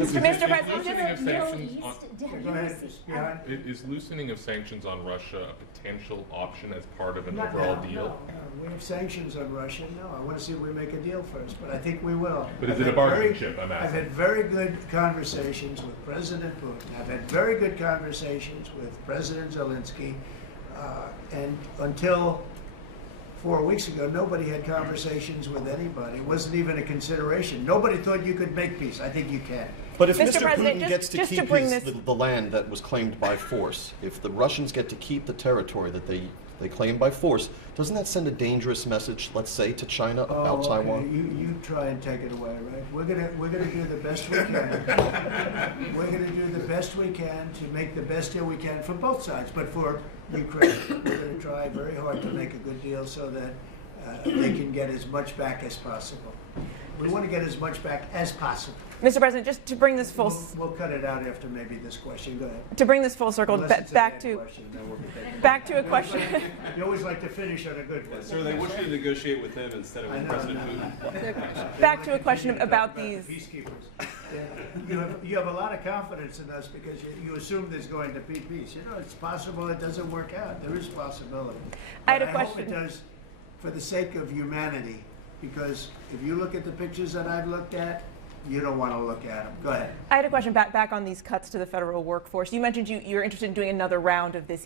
Mr. President, Is loosening of sanctions on Russia a potential option as part of an overall deal? No. We have sanctions on Russia. No, I want to see if we make a deal first, but I think we will. But is it a bargaining chip, I'm I've asking? had very good conversations with President Putin. I've had very good conversations with President Zelensky. And until 4 weeks ago, nobody had conversations with anybody. It wasn't even a consideration. Nobody thought you could make peace. I think you can. But if Mr. Mr. President, Putin gets to just to keep bring the land that was claimed by force, if the Russians get to keep the territory that they claim by force, doesn't that send a dangerous message, let's say, to China about Taiwan? You try and take it away, right? We're gonna do the best we can. We're gonna do the best we can to make the best deal we can for both sides, but for Ukraine, we're gonna try very hard to make a good deal so that they can get as much back as possible. We want to get as much back as possible. Mr. President, just to bring this We'll cut it out after maybe this question. Go ahead. to bring this full circle Unless it's a back bad to question, then we'll be taking back to a question. You always like to finish on a good one. Sir, they want you to negotiate with him instead of I with know, President no. Putin. back to a question about these. Peacekeepers. Yeah. You have a lot of confidence in us because you assume there's going to be peace. You know, it's possible it doesn't work out. There is possibility. I had a But hope question. it does for the sake of humanity, because if you look at the pictures that I've looked at, you don't want to look at them. Go ahead. I had a question back on these cuts to the federal workforce. You mentioned you're interested in doing another round of this